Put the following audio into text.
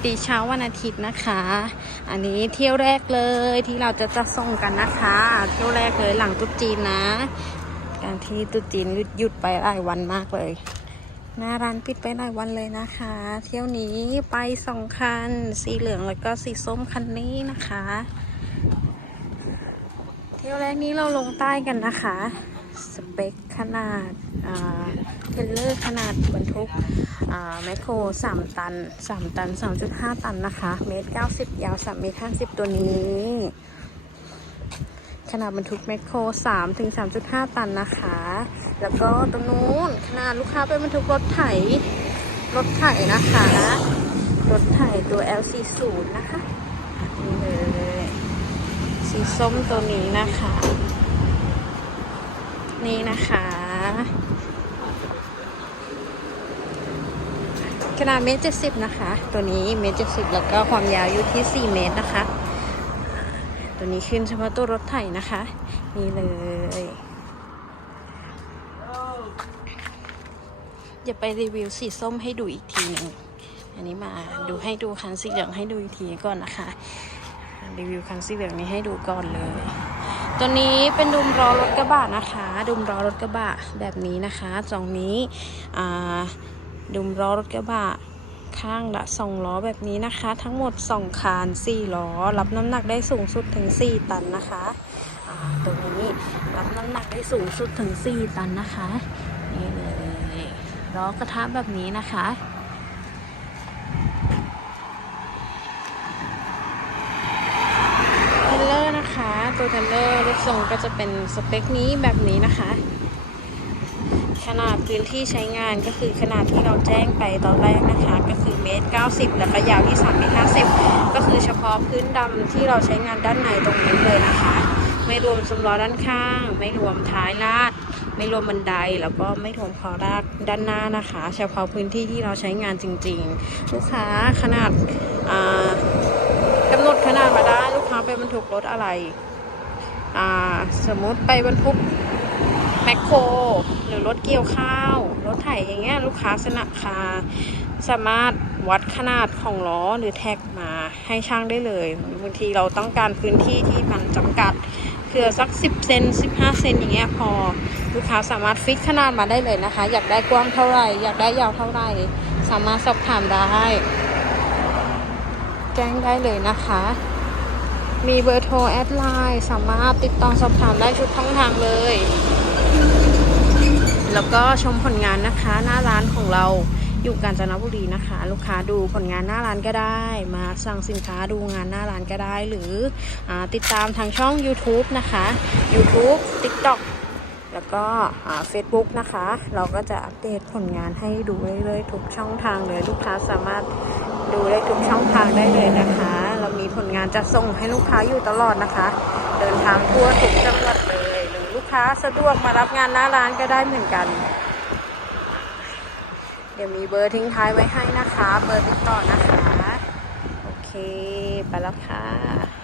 วัสดีเช้าวันอาทิตย์นะคะ อันนี้เที่ยวแรกเลยที่เราจะจะส่งกันนะคะ เที่ยวแรกเลยหลังตุ๊จีนนะ การที่ตุ๊จีนหยุดไปหลายวันมากเลยหน้าร้านปิดไปหลายวันเลยนะคะ เที่ยวนี้ไปสองคัน สีเหลืองแล้วก็สีส้มคันนี้นะคะ เที่ยวแรกนี้เราลงใต้กันนะคะ สเปคขนาด เทรลเลอร์ขนาดบรรทุกแมคโคร3 ตัน 3 ตัน 3.5 ตันนะคะ เมตร 90 ยาว 3 เมตร 50 ตัวนี้ ขนาดบรรทุกแมคโคร3ถึง3.5 ตันนะคะ แล้วก็ตรงนู้นขนาดลูกค้าเป็นบรรทุกรถไถ รถไถนะคะ รถไถตัว L40 นะคะนี่เลยสีส้มตัวนี้นะคะ นี่นะคะ ขนาดเมตรเจ็ดสิบนะคะ ตัวนี้เมตรเจ็ดสิบแล้วก็ความยาวอยู่ที่สี่เมตรนะคะ ตัวนี้ขึ้นเฉพาะตัวรถไถนะคะ นี่เลยจะไปรีวิวสีส้มให้ดูอีกทีหนึ่งอันนี้มาดูให้ดูคันสีเหลืองให้ดูอีกทีก่อนนะคะ รีวิวคันสีเหลืองนี้ให้ดูก่อนเลย ตัวนี้เป็นดุมล้อรถกระบะนะคะ ดุมล้อรถกระบะแบบนี้นะคะจองนี้อ่า ดุมล้อรถกระบะข้างละสองล้อแบบนี้นะคะ ทั้งหมดสองคานสี่ล้อ รับน้ำหนักได้สูงสุดถึง 4 ตันนะคะตัวนี้รับน้ำหนักได้สูงสุดถึง 4 ตันนะคะนี่เลยล้อกระทะแบบนี้นะคะเทรลเลอร์นะคะ ตัวเทรลเลอร์รูปทรงก็จะเป็นสเปคนี้แบบนี้นะคะ ขนาดพื้นที่ใช้งานก็คือขนาดที่เราแจ้งไปตอนแรกนะคะก็คือเมตร 90 แล้วก็ยาวที่3เมตร50 ก็คือเฉพาะพื้นดำที่เราใช้งานด้านในตรงนี้เลยนะคะ ไม่รวมสำล้อด้านข้าง ไม่รวมท้ายลาด ไม่รวมบันไดแล้วก็ไม่รวมคอรากด้านหน้านะคะ เฉพาะพื้นที่ที่เราใช้งานจริงๆ ลูกค้าขนาดอ่ากำหนดขนาดมาได้ลูกค้าไปบรรทุกรถอะไรสมมติไปบรรทุก แมคโครหรือรถเกี่ยวข้าว รถไถอย่างเงี้ยลูกค้าสนับคา สามารถวัดขนาดของล้อหรือแท็กมาให้ช่างได้เลยบางทีเราต้องการพื้นที่ที่มันจำกัดคือสัก 10เซน15 เซนอย่างเงี้ยพอลูกค้าสามารถฟิกขนาดมาได้เลยนะคะ อยากได้กว้างเท่าไหร่ อยากได้ยาวเท่าไหร่ สามารถสอบถามได้ แจ้งได้เลยนะคะ มีเบอร์โทรแอดไลน์สามารถติดต่อสอบถามได้ทุกช่องทางเลย แล้วก็ชมผลงานนะคะ หน้าร้านของเราอยู่กาญจนบุรีนะคะ ลูกค้าดูผลงานหน้าร้านก็ได้ มาสั่งสินค้าดูงานหน้าร้านก็ได้ หรืออติดตามทางช่อง YouTube นะคะ YouTube TikTok แล้วก็เฟซบุ๊กนะคะ เราก็จะอัปเดตผลงานให้ดูเรื่อยๆทุกช่องทางเลยลูกค้าสามารถดูได้ทุกช่องทางได้เลยนะคะ เรามีผลงานจะส่งให้ลูกค้าอยู่ตลอดนะคะ เดินทางทั่วทุกจังหวัดเลย ลูกค้าสะดวกมารับงานหน้าร้านก็ได้เหมือนกัน เดี๋ยวมีเบอร์ทิ้งท้ายไว้ให้นะคะ เบอร์ติดต่อนะคะ โอเค ไปแล้วค่ะ